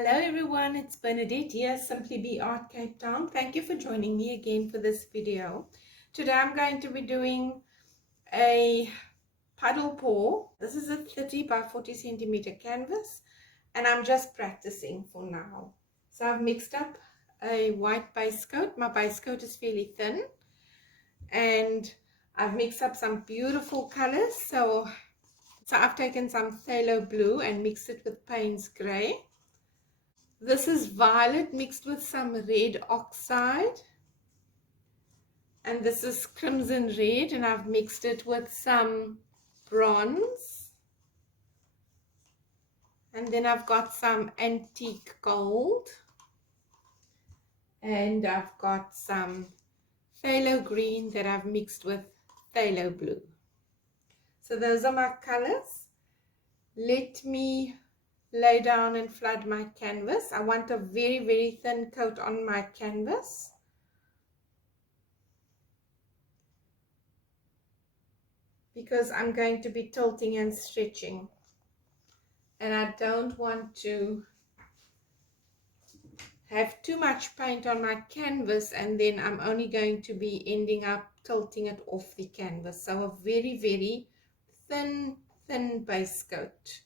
Hello everyone, it's Bernadette here, Simply Art Cape Town. Thank you for joining me again for this video. Today I'm going to be doing a puddle pour. This is a 30 by 40 centimeter canvas and I'm just practicing for now. So I've mixed up a white base coat. My base coat is fairly thin and I've mixed up some beautiful colors. So I've taken some phthalo blue and mixed it with Payne's Grey. This is violet mixed with some red oxide, and this is crimson red, and I've mixed it with some bronze, and then I've got some antique gold, and I've got some phthalo green that I've mixed with phthalo blue. So those are my colors. Let me lay down and flood my canvas. I want a very, very thin coat on my canvas. Because I'm going to be tilting and stretching. And I don't want to have too much paint on my canvas and then I'm only going to be ending up tilting it off the canvas. So a very, very thin base coat.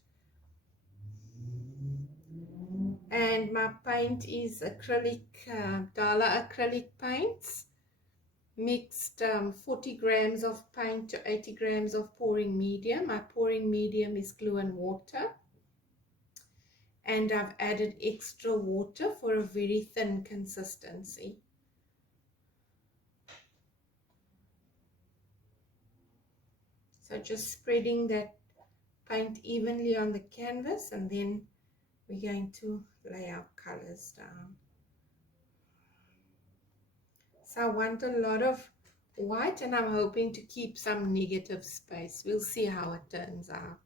And my paint is acrylic, DALA acrylic paints. Mixed 40 grams of paint to 80 grams of pouring medium. My pouring medium is glue and water. And I've added extra water for a very thin consistency. So just spreading that paint evenly on the canvas, and then we're going to lay our colors down. So I want a lot of white and I'm hoping to keep some negative space. We'll see how it turns out.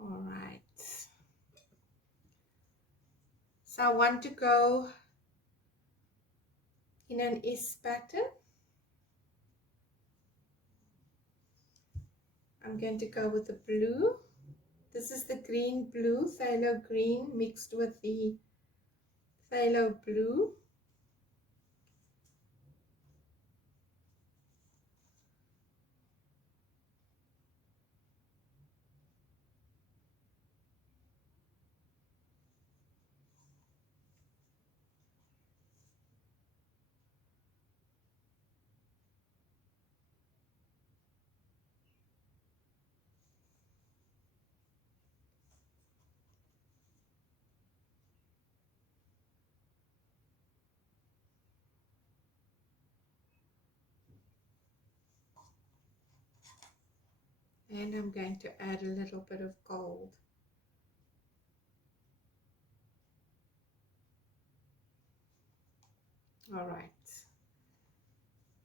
All right. So I want to go in an S pattern. I'm going to go with the blue. This is the green blue, phthalo green mixed with the phthalo blue. And I'm going to add a little bit of gold. All right.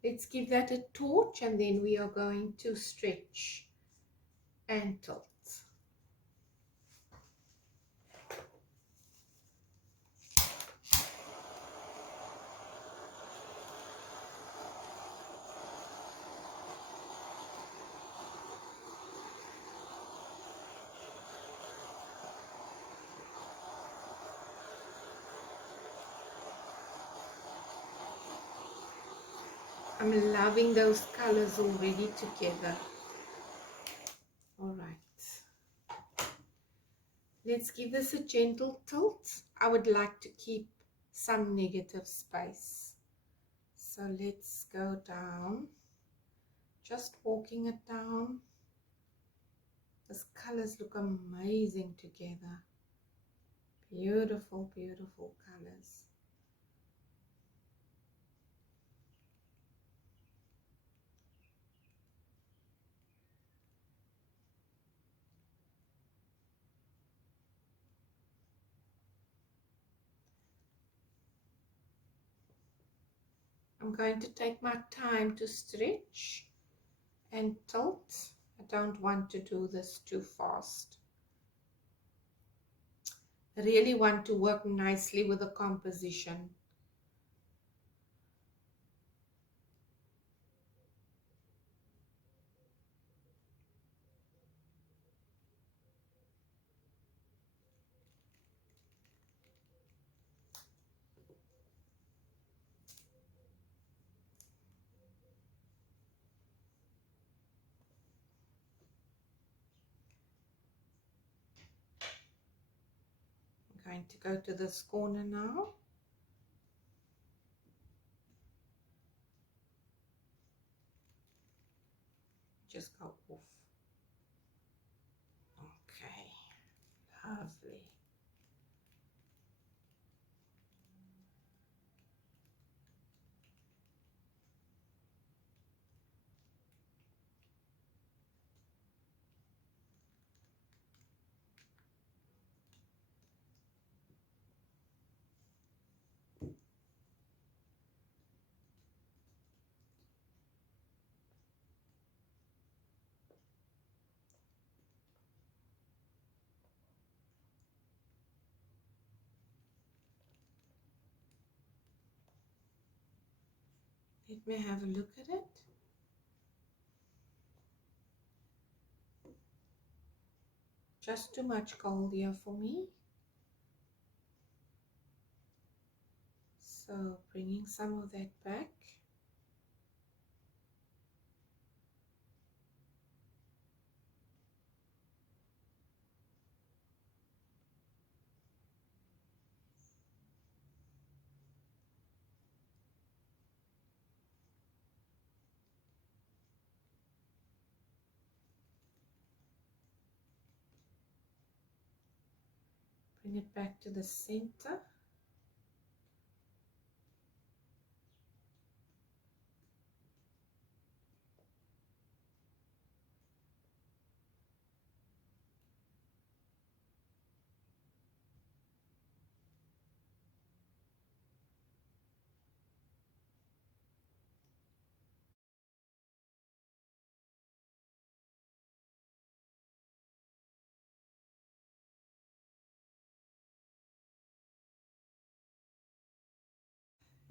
Let's give that a torch and then we are going to stretch and tilt. I'm loving those colors already together. All right. Let's give this a gentle tilt. I would like to keep some negative space. So let's go down. Just walking it down. These colors look amazing together. Beautiful, beautiful colors. I'm going to take my time to stretch and tilt. I don't want to do this too fast. I really want to work nicely with the composition. going to go to this corner now. Just go off. Okay, lovely. Let me have a look at it. Just too much gold here for me. So bringing some of that back. Bring it back to the center.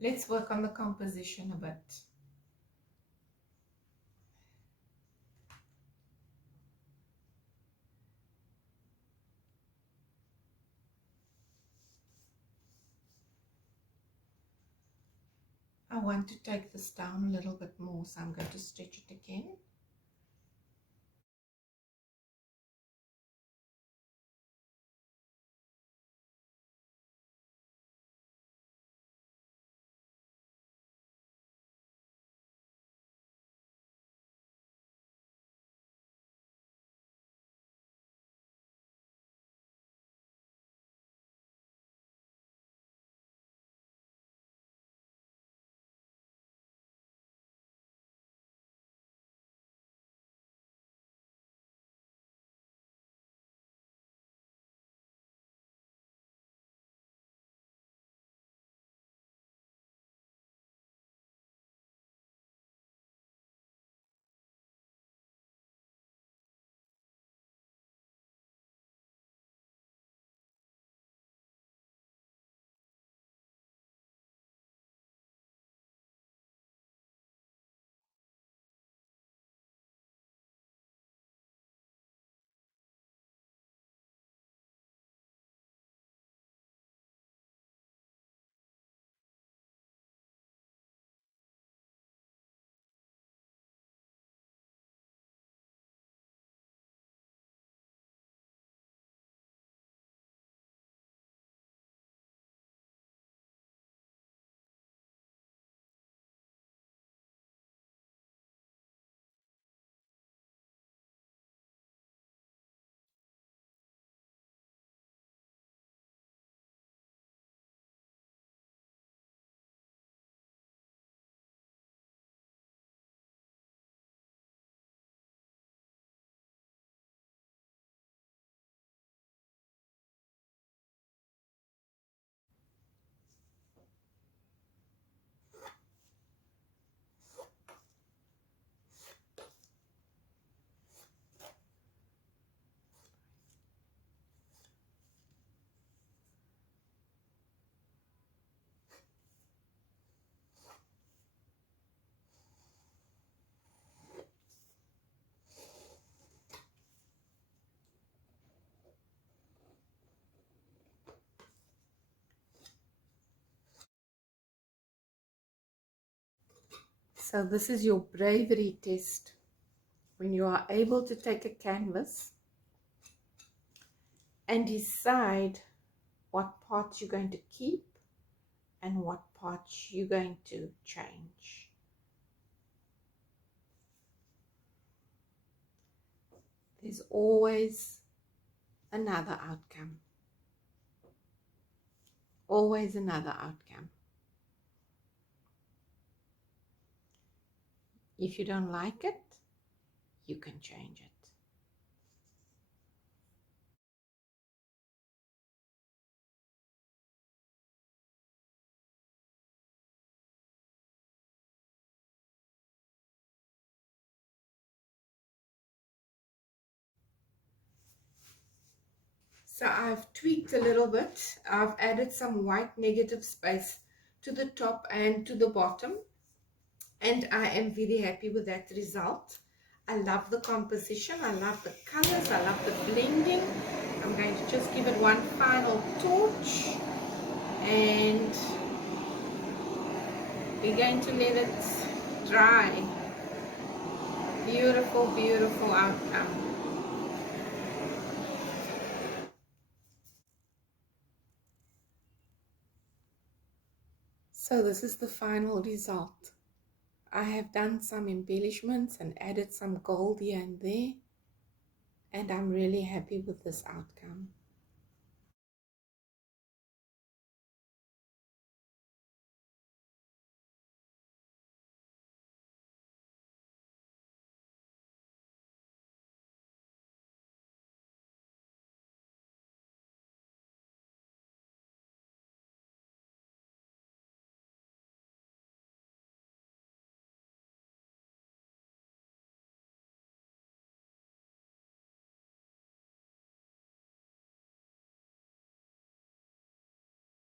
Let's work on the composition a bit. I want to take this down a little bit more, so I'm going to stretch it again. So this is your bravery test. When you are able to take a canvas and decide what parts you're going to keep and what parts you're going to change. There's always another outcome. Always another outcome. If you don't like it, you can change it. So I've tweaked a little bit. I've added some white negative space to the top and to the bottom. And I am very happy with that result. I love the composition. I love the colors. I love the blending. I'm going to just give it one final torch. And we're going to let it dry. Beautiful, beautiful outcome. So this is the final result. I have done some embellishments and added some gold here and there, and I'm really happy with this outcome.